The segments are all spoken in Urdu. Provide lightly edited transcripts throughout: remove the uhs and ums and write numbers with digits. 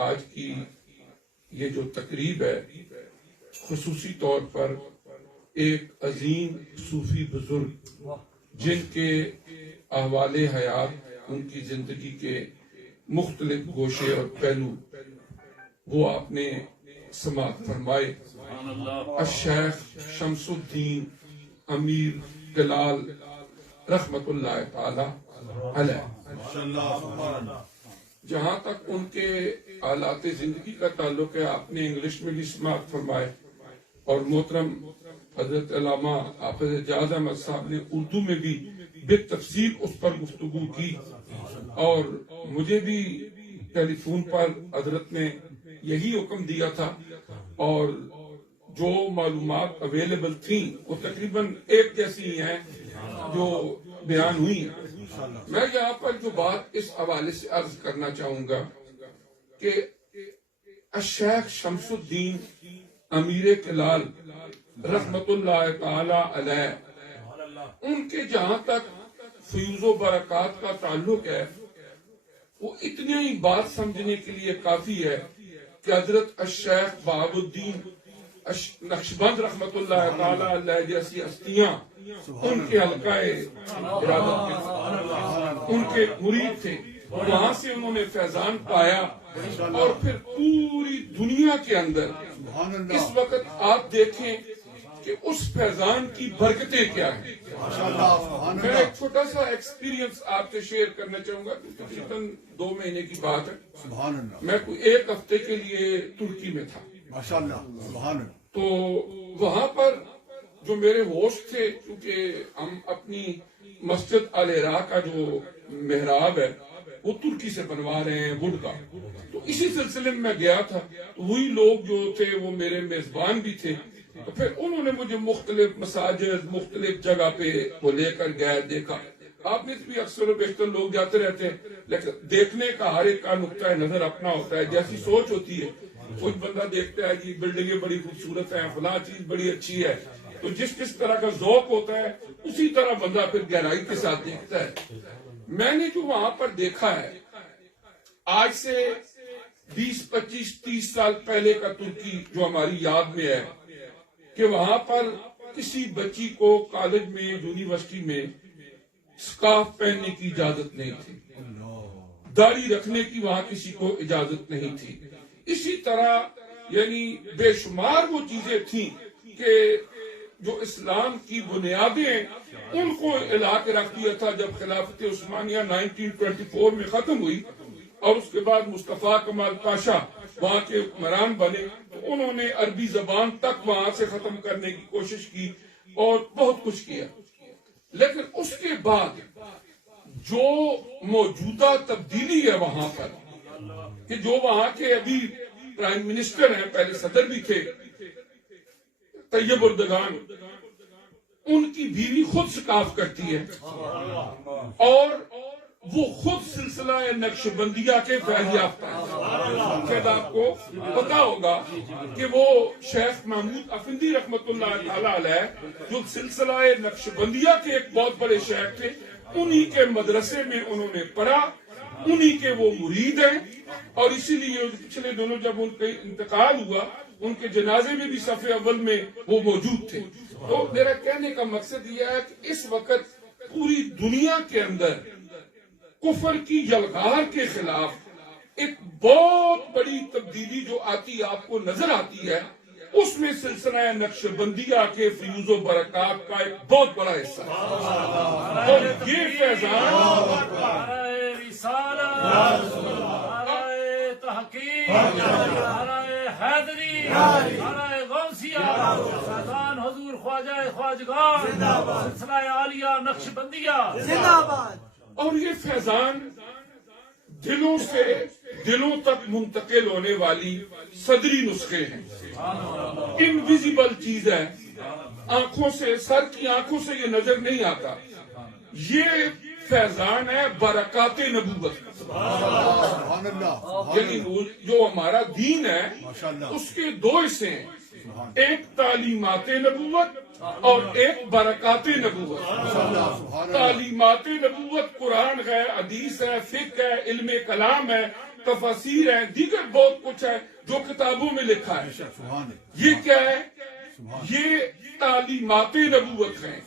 آج کی یہ جو تقریب ہے خصوصی طور پر ایک عظیم صوفی بزرگ جن کے احوال حیات ان کی زندگی کے مختلف گوشے اور پہلو وہ آپ نے سماعت فرمائے، الشیخ شمس الدین امیر کلال رحمت اللہ تعالی علیہ۔ جہاں تک ان کے حالات زندگی کا تعلق ہے آپ نے انگلش میں بھی سماعت فرمائے، اور محترم حضرت علامہ حافظ اعجاز احمد صاحب نے اردو میں بھی بے تفصیل اس پر گفتگو کی، اور مجھے بھی ٹیلی فون پر حضرت نے یہی حکم دیا تھا، اور جو معلومات اویلیبل تھیں وہ تقریباً ایک جیسی ہیں جو بیان ہوئی ہیں۔ میں یہاں پر جو بات اس حوالے سے عرض کرنا چاہوں گا کہ الشیخ شمس الدین امیر کلال رحمت اللہ تعالی علیہ، ان کے جہاں تک فیوز و برکات کا تعلق ہے وہ اتنی ہی بات سمجھنے کے لیے کافی ہے کہ حضرت الشیخ بہاء الدین نقشبند رحمت اللہ تعالی علیہ جیسی ہستیاں ان کے حلقہ ارادت کے ان کے مرید تھے، وہاں سے انہوں نے فیضان پایا، اور پھر پوری دنیا کے اندر اس وقت آپ دیکھیں کہ اس فیضان کی برکتیں کیا ہیں۔ میں ایک چھوٹا سا ایکسپیرینس آپ سے شیئر کرنا چاہوں گا، تقریباً 2 مہینے کی بات ہے۔ میں کوئی 1 ہفتے کے لیے ترکی میں تھا، تو وہاں پر جو میرے ہوسٹ تھے، کیونکہ ہم اپنی مسجد الحراء کا جو محراب ہے وہ ترکی سے بنوا رہے ہیں وڈ کا، تو اسی سلسلے میں گیا تھا، تو وہی لوگ جو تھے وہ میرے میزبان بھی تھے، تو پھر انہوں نے مجھے مختلف مساجد مختلف جگہ پہ وہ لے کر گئے، دیکھا۔ آپ نے بھی اکثر و بیشتر لوگ جاتے رہتے ہیں، لیکن دیکھنے کا ہر ایک کا نقطہ نظر اپنا ہوتا ہے، جیسی سوچ ہوتی ہے۔ کوئی بندہ دیکھتا ہے کہ بلڈنگیں بڑی خوبصورت ہیں، فلاں چیز بڑی اچھی ہے، تو جس طرح کا ذوق ہوتا ہے اسی طرح بندہ پھر گہرائی کے ساتھ دیکھتا ہے۔ میں نے جو وہاں پر دیکھا ہے، آج سے 20 25 30 سال پہلے کا ترکی جو ہماری یاد میں ہے، کہ وہاں پر کسی بچی کو کالج میں یونیورسٹی میں سکارف پہننے کی اجازت نہیں تھی، داڑھی رکھنے کی وہاں کسی کو اجازت نہیں تھی۔ اسی طرح یعنی بے شمار وہ چیزیں تھیں کہ جو اسلام کی بنیادیں ان کو ہلا کے رکھ دیا تھا۔ جب خلافت عثمانیہ 1924 میں ختم ہوئی اور اس کے بعد مصطفیٰ کمال پاشا وہاں کے حکمران بنے، تو انہوں نے عربی زبان تک وہاں سے ختم کرنے کی کوشش کی اور بہت کچھ کیا، لیکن اس کے بعد جو موجودہ تبدیلی ہے وہاں پر، کہ جو وہاں کے ابھی پرائم منسٹر ہیں، پہلے صدر بھی تھے طیب اردگان، ان کی بیوی خود سکارف کرتی ہے، اور وہ خود سلسلہ نقش بندیہ کے فیض یافتہ ہے۔ شاید آپ کو پتا ہوگا کہ وہ شیخ محمود افندی رحمت اللہ تعالی علیہ جو سلسلہ نقش بندیہ کے ایک بہت بڑے شیخ تھے، انہی کے مدرسے میں انہوں نے پڑھا، انہی کے وہ مرید ہیں، اور اسی لیے پچھلے دنوں جب ان کا انتقال ہوا ان کے جنازے میں بھی صف اول میں وہ موجود تھے۔ تو میرا کہنے کا مقصد یہ ہے کہ اس وقت پوری دنیا کے اندر کفر کی یلغار کے خلاف ایک بہت بڑی تبدیلی جو آتی آپ کو نظر آتی ہے، اس میں سلسلہ نقش بندیہ کے فیوز و برکات کا ایک بہت بڑا حصہ ہے، اور یہ فیضان حضور خواجہ خواجگان سلسلہ عالیہ نقش بندیہ زندہ باد۔ اور یہ فیضان دلوں سے دلوں تک منتقل ہونے والی صدری نسخے ہیں، انویزیبل چیز ہے، آنکھوں سے، سر کی آنکھوں سے یہ نظر نہیں آتا۔ یہ فیضان ہے برکات نبوت، یعنی جو ہمارا دین ہے اس کے 2 حصے ہیں، ایک تعلیمات نبوت اور ایک برکات نبوت۔ تعلیمات نبوت قرآن ہے، حدیث ہے، فقہ ہے، علم کلام ہے، تفاسیر ہیں، دیگر بہت کچھ ہے جو کتابوں میں لکھا ہے۔ سبحان یہ کیا ہے؟ یہ تعلیمات نبوت ہیں،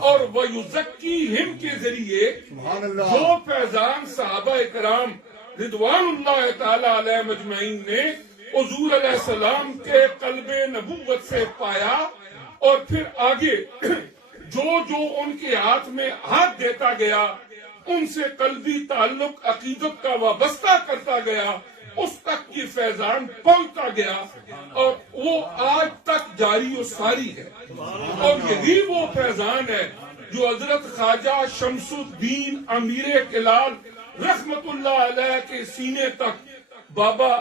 اور وَيُزَكِّيهِمْ کے ذریعے جو فیضان صحابہ کرام رضوان اللہ تعالی علیہ مجمعین نے حضور علیہ السلام کے قلب نبوت سے پایا، اور پھر آگے جو ان کے ہاتھ میں ہاتھ دیتا گیا ان سے قلبی تعلق عقیدت کا وابستہ کرتا گیا، اس تک یہ فیضان پہنچتا گیا، اور وہ آج تک جاری و ساری ہے۔ اور یہی وہ فیضان ہے جو حضرت خواجہ شمس الدین امیر کلال رحمت اللہ علیہ کے سینے تک بابا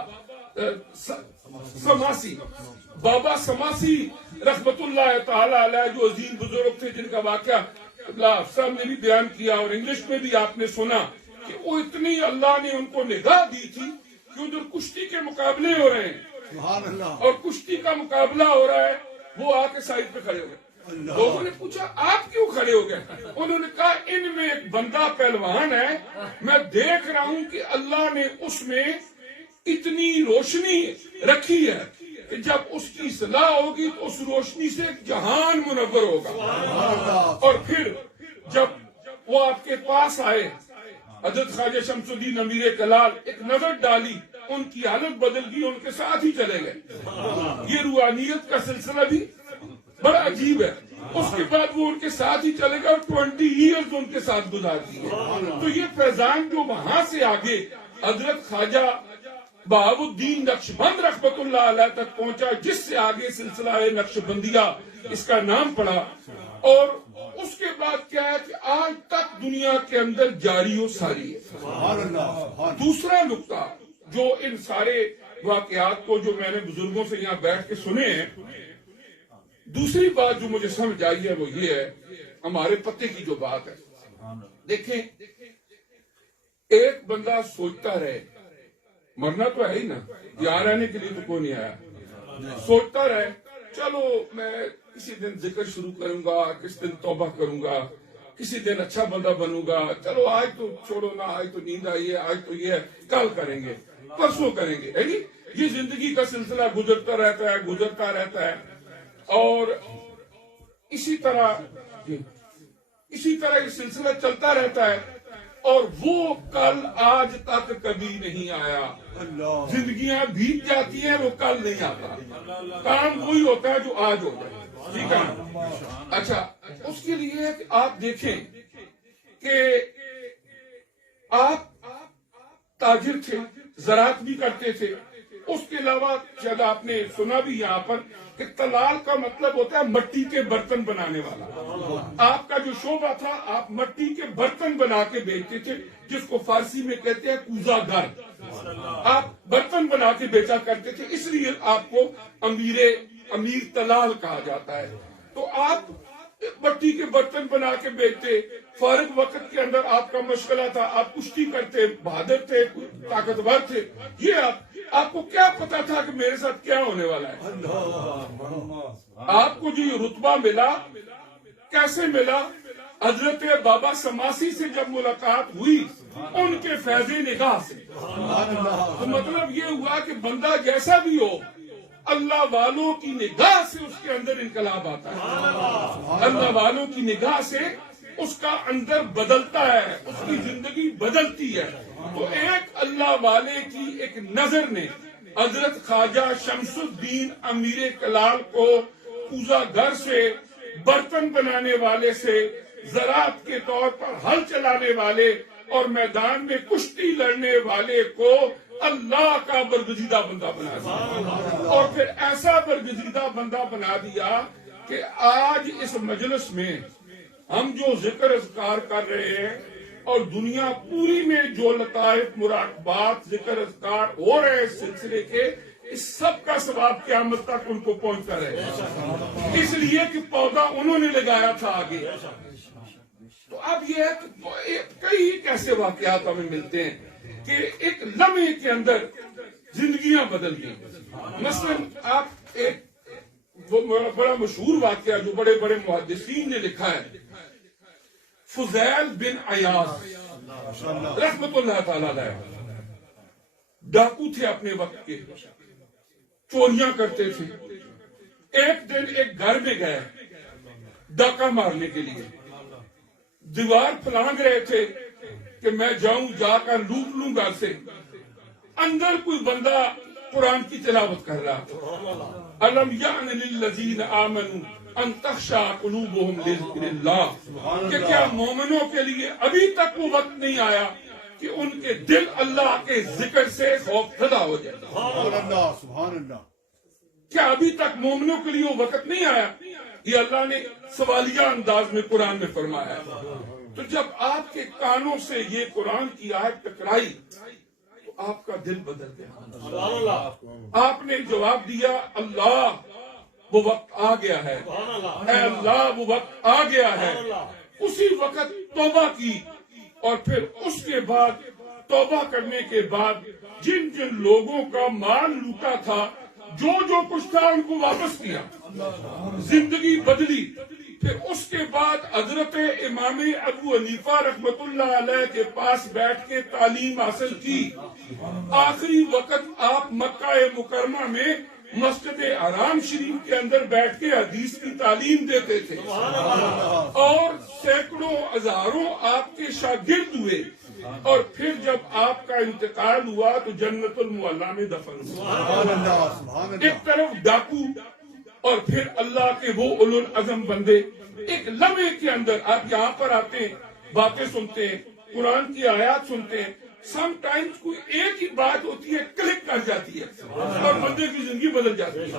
سماسی رحمت اللہ تعالی علیہ، جو عظیم بزرگ تھے جن کا واقعہ اللہ صاحب نے بھی بیان کیا اور انگلش میں بھی آپ نے سنا، کہ وہ اتنی اللہ نے ان کو نگاہ دی تھی کہ ادھر کشتی کے مقابلے ہو رہے ہیں اور کشتی کا مقابلہ ہو رہا ہے، وہ آ کے سائڈ پہ کھڑے ہو گئے۔ لوگوں نے پوچھا آپ کیوں کھڑے ہو گئے؟ انہوں نے کہا ان میں ایک بندہ پہلوان ہے، میں دیکھ رہا ہوں کہ اللہ نے اس میں اتنی روشنی رکھی ہے کہ جب اس کی اصلاح ہوگی تو اس روشنی سے ایک جہان منور ہوگا۔ اور پھر جب وہ آپ کے پاس آئے، حضرت خواجہ شمس الدین امیر کلال ایک نظر ڈالی، ان کی حالت بدل گئی، ان کے ساتھ ہی چلے گئے۔ یہ روحانیت کا سلسلہ بھی بڑا عجیب ہے۔ اس کے بعد وہ ان کے ساتھ ہی چلے گئے اور 20 ایئرز ان کے ساتھ گزار دیے۔ تو یہ فیضان جو وہاں سے آگے حضرت خواجہ بہاء الدین نقشبند رحمت اللہ علیہ تک پہنچا، جس سے آگے سلسلہ نقشبندیہ اس کا نام پڑا، اور اس کے بعد کیا ہے کہ آج تک دنیا کے اندر جاری و ساری ہے۔ دوسرا نقطہ جو ان سارے واقعات کو جو میں نے بزرگوں سے یہاں بیٹھ کے سنے ہیں، دوسری بات جو مجھے سمجھ آئی ہے وہ یہ ہے، ہمارے پتے کی جو بات ہے، دیکھیں ایک بندہ سوچتا رہے، مرنا تو ہے ہی نا، یہاں رہنے کے لیے تو کوئی نہیں آیا، سوچتا رہے چلو میں کسی دن ذکر شروع کروں گا، کس دن توبہ کروں گا، کسی دن اچھا بندہ بنوں گا، چلو آج تو چھوڑو نا، آج تو نیند آئی ہے، آج تو یہ ہے، کل کریں گے، پرسوں کریں گے، یہ زندگی کا سلسلہ گزرتا رہتا ہے، اور اسی طرح یہ سلسلہ چلتا رہتا ہے، اور وہ کل آج تک کبھی نہیں آیا۔ زندگیاں بیت جاتی ہیں، وہ کل نہیں آتا، کام وہی ہوتا ہے جو آج ہوتا ہے، ٹھیک ہے۔ اچھا، اس کے لیے ہے کہ آپ دیکھیں کہ آپ تاجر تھے، زراعت بھی کرتے تھے، اس کے علاوہ شاید آپ نے سنا بھی یہاں پر کہ تلال کا مطلب ہوتا ہے مٹی کے برتن بنانے والا۔ آپ کا جو شعبہ تھا، آپ مٹی کے برتن بنا کے بیچتے تھے، جس کو فارسی میں کہتے ہیں کوزہ گر۔ آپ برتن بنا کے بیچا کرتے تھے، اس لیے آپ کو امیر تلال کہا جاتا ہے۔ تو آپ مٹی کے برتن بنا کے بیچتے، فارغ وقت کے اندر آپ کا مشغلہ تھا، آپ کشتی کرتے، بہادر تھے، طاقتور تھے۔ یہ آپ کو کیا پتا تھا کہ میرے ساتھ کیا ہونے والا ہے؟ آپ کو جو یہ رتبہ ملا، کیسے ملا؟ حضرت بابا سماسی سے جب ملاقات ہوئی، ان کے فیض نگاہ سے۔ تو مطلب یہ ہوا کہ بندہ جیسا بھی ہو، اللہ والوں کی نگاہ سے اس کے اندر انقلاب آتا ہے، اللہ والوں کی نگاہ سے اس کا اندر بدلتا ہے، اس کی زندگی بدلتی ہے۔ تو ایک اللہ والے کی ایک نظر نے حضرت خواجہ شمس الدین امیر کلال کو کوزہ گر سے، برتن بنانے والے سے، زراعت کے طور پر ہل چلانے والے اور میدان میں کشتی لڑنے والے کو اللہ کا برگزیدہ بندہ بنا دیا، اور پھر ایسا برگزیدہ بندہ بنا دیا کہ آج اس مجلس میں ہم جو ذکر اذکار کر رہے ہیں اور دنیا پوری میں جو لطائف مراقبات ذکر اذکار ہو رہے ہیں اس سلسلے کے، اس سب کا ثواب قیامت تک ان کو پہنچتا رہے، اس لیے کہ پودا انہوں نے لگایا تھا آگے۔ تو اب یہ ہے کہ کئی ایسے واقعات ہمیں ملتے ہیں کہ ایک لمحے کے اندر زندگیاں بدل گئی۔ مثلا آپ ایک بڑا مشہور واقعہ جو بڑے بڑے محدثین نے لکھا ہے، فضیل بن عیاض رحمت اللہ تعالی علیہ، ڈاکو تھے اپنے وقت کے، چوریاں کرتے تھے. ایک دن ایک گھر میں گئے ڈاکہ مارنے کے لیے، دیوار پھلانگ رہے تھے کہ میں جاؤں جا کر لوٹ لوں گھر سے. اندر کوئی بندہ قرآن کی تلاوت کر رہا تھا. الم یعن للذین آمنوا ان تخشع قلوبہم لذکر اللہ، کہ کیا مومنوں کے لیے ابھی تک وہ وقت نہیں آیا کہ ان کے دل اللہ کے ذکر سے خوف زدہ ہو جائے. سبحان اللہ سبحان اللہ. کیا ابھی تک مومنوں کے لیے وہ وقت نہیں آیا؟ یہ اللہ نے سوالیہ انداز میں قرآن میں فرمایا ہے. تو جب آپ کے کانوں سے یہ قرآن کی آیت ٹکرائی تو آپ کا دل بدل گیا. آپ نے جواب دیا اللہ وہ وقت آ گیا ہے، اے اللہ وہ وقت آ گیا ہے. اسی وقت توبہ کی، اور پھر اس کے بعد توبہ کرنے کے بعد جن جن لوگوں کا مال لوٹا تھا، جو کچھ تھا ان کو واپس کیا، زندگی بدلی. پھر اس کے بعد حضرت امام ابو حنیفہ رحمت اللہ علیہ کے پاس بیٹھ کے تعلیم حاصل کی. آخری وقت آپ مکہ مکرمہ میں مسجد حرام شریف کے اندر بیٹھ کے حدیث کی تعلیم دیتے تھے، اور سینکڑوں ہزاروں آپ کے شاگرد ہوئے. اور پھر جب آپ کا انتقال ہوا تو جنت المعلا میں دفن ہوا. ایک طرف ڈاکو اور پھر اللہ کے وہ اولو العزم بندے. ایک لمحے کے اندر آپ یہاں پر آتے ہیں، باتیں سنتے ہیں، قرآن کی آیات سنتے ہیں. سم ٹائمز کوئی ایک ہی بات ہوتی ہے کلک کر جاتی ہے اور بندے کی زندگی بدل جاتی ہے.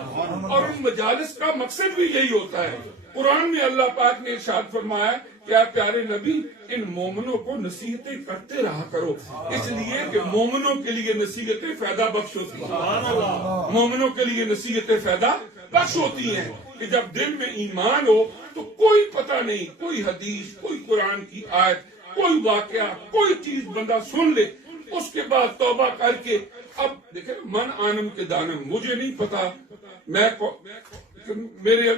اور ان مجالس کا مقصد بھی یہی ہوتا ہے. قرآن میں اللہ پاک نے ارشاد فرمایا کہ اے پیارے نبی ان مومنوں کو نصیحتیں کرتے رہا کرو، اس لیے کہ مومنوں کے لیے نصیحتیں فائدہ بخش ہوتی ہیں. مومنوں کے لیے نصیحتیں فائدہ بخش ہوتی ہیں کہ جب دل میں ایمان ہو تو کوئی پتہ نہیں، کوئی حدیث، کوئی قرآن کی آیت، کوئی واقعہ، کوئی چیز بندہ سن لے، اس کے بعد توبہ کر کے اب دیکھیں من آنم کے دانم، مجھے نہیں پتا میں میرے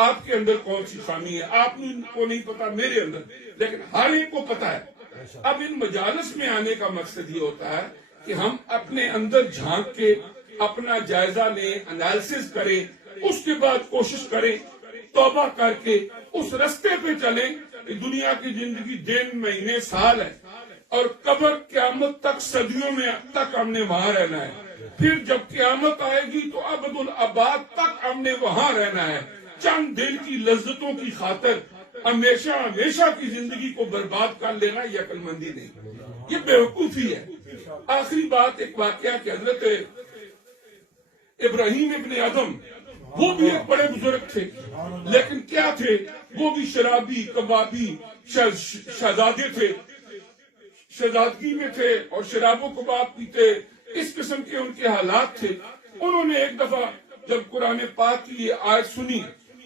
آپ کے اندر کون سی خامی ہے، آپ کو نہیں پتا میرے اندر، لیکن ہر ایک کو پتا ہے. اب ان مجالس میں آنے کا مقصد یہ ہوتا ہے کہ ہم اپنے اندر جھانک کے اپنا جائزہ لیں، انالیسس کریں، اس کے بعد کوشش کریں توبہ کر کے اس رستے پہ چلیں کہ دنیا کی زندگی دن مہینے سال ہے، اور قبر قیامت تک صدیوں میں تک ہم نے وہاں رہنا ہے. پھر جب قیامت آئے گی تو ابد الاباد تک ہم نے وہاں رہنا ہے. چند دل کی لذتوں کی خاطر ہمیشہ کی زندگی کو برباد کر لینا یہ عقل مندی نہیں، یہ بیوقوفی ہے. آخری بات ایک واقعہ کہ حضرت ابراہیم ابن ادم وہ بھی ایک بڑے بزرگ تھے، لیکن کیا تھے؟ وہ بھی شرابی، کبابی، شہزادے تھے، شہزادگی میں تھے اور شراب و کباب پیتے، اس قسم کے ان کے حالات تھے. انہوں نے ایک دفعہ جب قرآن پاک کی یہ آیت سنی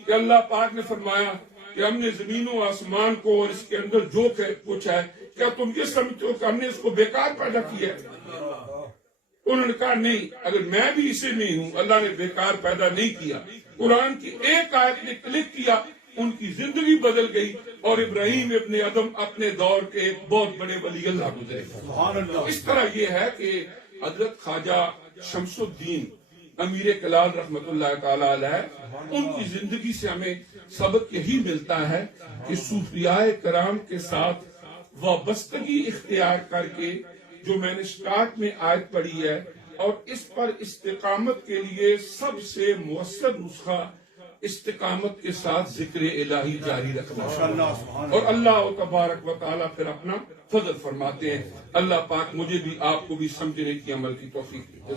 کہ اللہ پاک نے فرمایا کہ ہم نے زمین و آسمان کو اور اس کے اندر جو کچھ ہے، کیا تم یہ سمجھتے ہو کہ ہم نے اس کو بیکار پیدا کیا ہے؟ انہوں نے کہا نہیں، اگر میں بھی اسی میں ہوں، اللہ نے بیکار پیدا نہیں کیا. قرآن کی ایک آیت نے کلک کیا، ان کی زندگی بدل گئی، اور ابراہیم ابن ادم اپنے دور کے ایک بہت بڑے ولی اللہ گزرے. اس طرح یہ ہے کہ حضرت خواجہ شمس الدین امیر کلال رحمت اللہ تعالی علیہ، ان کی زندگی سے ہمیں سبق یہی ملتا ہے کہ صوفیاء کرام کے ساتھ وابستگی اختیار کر کے، جو میں نے سٹارٹ میں آیت پڑھی ہے، اور اس پر استقامت کے لیے سب سے مؤثر نسخہ استقامت کے ساتھ ذکر الہی جاری رکھنا، اور اللہ تبارک و تعالیٰ پھر اپنا فضل فرماتے ہیں. اللہ پاک مجھے بھی آپ کو بھی سمجھنے کی عمل کی توفیق دے.